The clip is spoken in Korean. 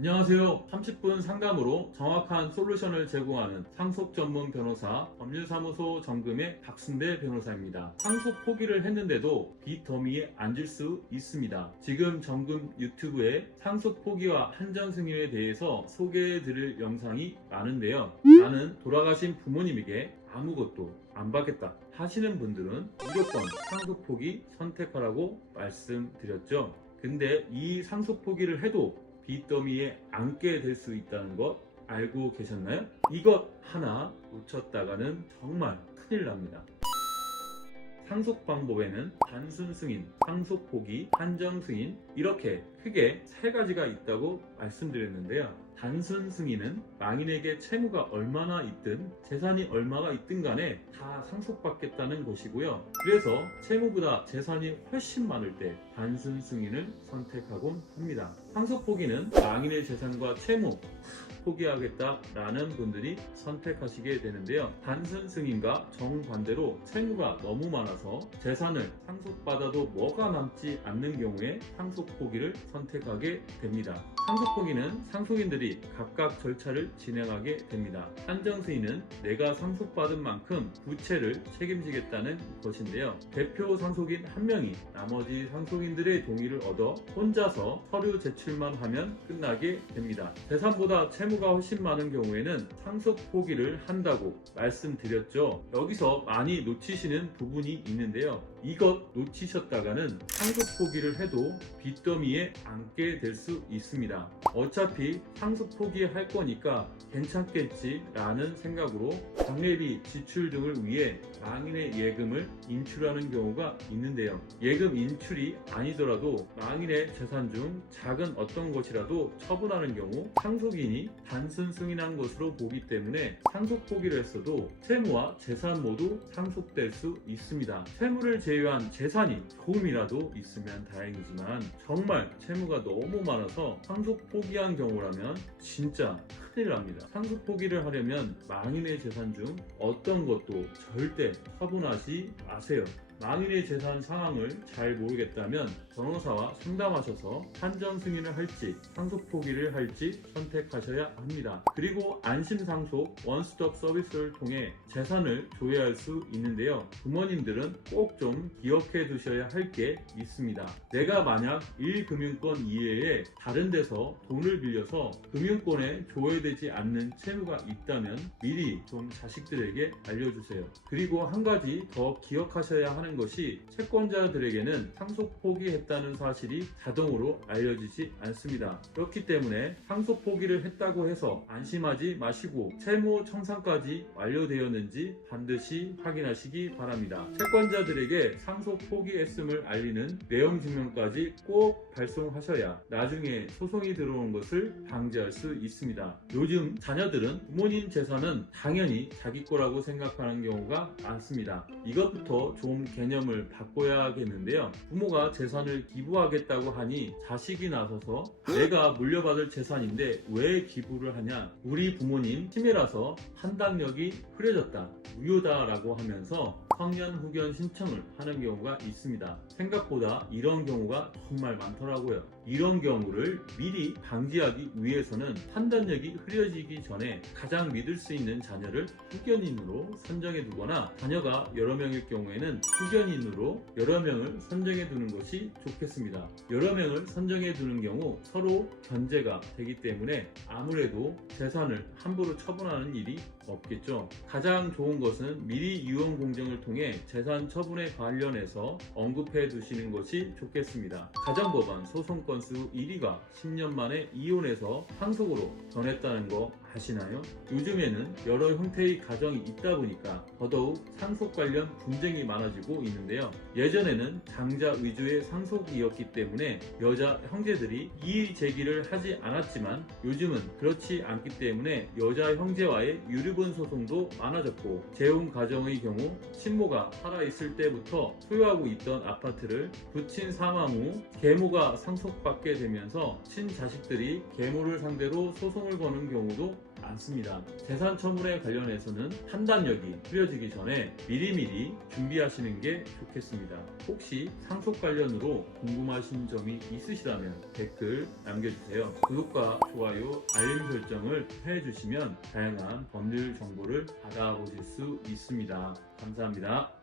안녕하세요. 30분 상담으로 정확한 솔루션을 제공하는 상속 전문 변호사 법률사무소 정금의 박순대 변호사입니다. 상속 포기를 했는데도 빚 더미에 앉을 수 있습니다. 지금 정금 유튜브에 상속 포기와 한정 승인에 대해서 소개해 드릴 영상이 많은데요. 나는 돌아가신 부모님에게 아무것도 안 받겠다 하시는 분들은 무조건 상속 포기 선택하라고 말씀드렸죠. 근데 이 상속 포기를 해도 빚더미에 앉게 될 수 있다는 것 알고 계셨나요? 이것 하나 놓쳤다가는 정말 큰일 납니다. 상속 방법에는 단순 승인, 상속 포기, 한정 승인 이렇게 크게 세 가지가 있다고 말씀드렸는데요. 단순 승인은 망인에게 채무가 얼마나 있든 재산이 얼마가 있든 간에 다 상속받겠다는 것이고요. 그래서 채무보다 재산이 훨씬 많을 때 단순 승인을 선택하곤 합니다. 상속 포기는 망인의 재산과 채무 포기하겠다라는 분들이 선택하시게 되는데요. 단순 승인과 정반대로 채무가 너무 많아서 재산을 상속받아도 뭐가 남지 않는 경우에 상속 포기를 선택하게 됩니다. 상속 포기는 상속인들이 각각 절차를 진행하게 됩니다. 한정 승인은 내가 상속받은 만큼 부채를 책임지겠다는 것인데요. 대표 상속인 한 명이 나머지 상속인들의 동의를 얻어 혼자서 서류 제출만 하면 끝나게 됩니다. 재산보다 채무가 훨씬 많은 경우에는 상속 포기를 한다고 말씀드렸죠. 여기서 많이 놓치시는 부분이 있는데요. 이것 놓치셨다가는 상속 포기를 해도 빚더미에 앉게 될 수 있습니다. 어차피 상속 포기할 거니까 괜찮겠지 라는 생각으로 장례비 지출 등을 위해 망인의 예금을 인출하는 경우가 있는데요. 예금 인출이 아니더라도 망인의 재산 중 작은 어떤 것이라도 처분하는 경우 상속인이 단순 승인한 것으로 보기 때문에 상속 포기를 했어도 채무와 재산 모두 상속될 수 있습니다. 채무를 제외한 재산이 조금이라도 있으면 다행이지만 정말 채무가 너무 많아서 상속 포기한 경우라면 진짜 큰일 납니다. 상속 포기를 하려면 망인의 재산 중 어떤 것도 절대 처분하지 마세요. 망인의 재산 상황을 잘 모르겠다면 변호사와 상담하셔서 한정 승인을 할지 상속 포기를 할지 선택하셔야 합니다. 그리고 안심상속 원스톱 서비스를 통해 재산을 조회할 수 있는데요. 부모님들은 꼭 좀 기억해 두셔야 할 게 있습니다. 내가 만약 1금융권 이외에 다른 데서 돈을 빌려서 금융권에 조회되지 않는 채무가 있다면 미리 좀 자식들에게 알려주세요. 그리고 한 가지 더 기억하셔야 하는 것이 채권자들에게는 상속 포기했다는 사실이 자동으로 알려지지 않습니다. 그렇기 때문에 상속 포기를 했다고 해서 안심하지 마시고 채무 청산까지 완료되었는지 반드시 확인하시기 바랍니다. 채권자들에게 상속 포기했음을 알리는 내용 증명까지 꼭 발송하셔야 나중에 소송이 들어오는 것을 방지할 수 있습니다. 요즘 자녀들은 부모님 재산은 당연히 자기 거라고 생각하는 경우가 많습니다. 이것부터 좀 개념을 바꿔야겠는데요. 부모가 재산을 기부하겠다고 하니 자식이 나서서 내가 물려받을 재산인데 왜 기부를 하냐, 우리 부모님 치매라서 판단력이 흐려졌다, 무효다라고 하면서 성년후견 신청을 하는 경우가 있습니다. 생각보다 이런 경우가 정말 많더라고요. 이런 경우를 미리 방지하기 위해서는 판단력이 흐려지기 전에 가장 믿을 수 있는 자녀를 후견인으로 선정해 두거나 자녀가 여러 명일 경우에는 후견인으로 여러 명을 선정해 두는 것이 좋겠습니다. 여러 명을 선정해 두는 경우 서로 견제가 되기 때문에 아무래도 재산을 함부로 처분하는 일이 없겠죠. 가장 좋은 것은 미리 유언 공정을 통해 재산 처분에 관련해서 언급해 두시는 것이 좋겠습니다. 가정법원 소송 건수 1위가 10년 만에 이혼해서 상속으로 전했다는 거 아시나요? 요즘에는 여러 형태의 가정이 있다 보니까 더더욱 상속 관련 분쟁이 많아지고 있는데요. 예전에는 장자 위주의 상속이었기 때문에 여자 형제들이 이의 제기를 하지 않았지만 요즘은 그렇지 않기 때문에 여자 형제와의 유류분 소송도 많아졌고, 재혼 가정의 경우 친모가 살아있을 때부터 소유하고 있던 아파트를 부친 사망 후 계모가 상속받게 되면서 친자식들이 계모를 상대로 소송을 거는 경우도 많습니다. 재산 처분에 관련해서는 판단력이 흐려지기 전에 미리미리 준비하시는 게 좋겠습니다. 혹시 상속 관련으로 궁금하신 점이 있으시다면 댓글 남겨주세요. 구독과 좋아요, 알림 설정을 해주시면 다양한 법률 정보를 받아보실 수 있습니다. 감사합니다.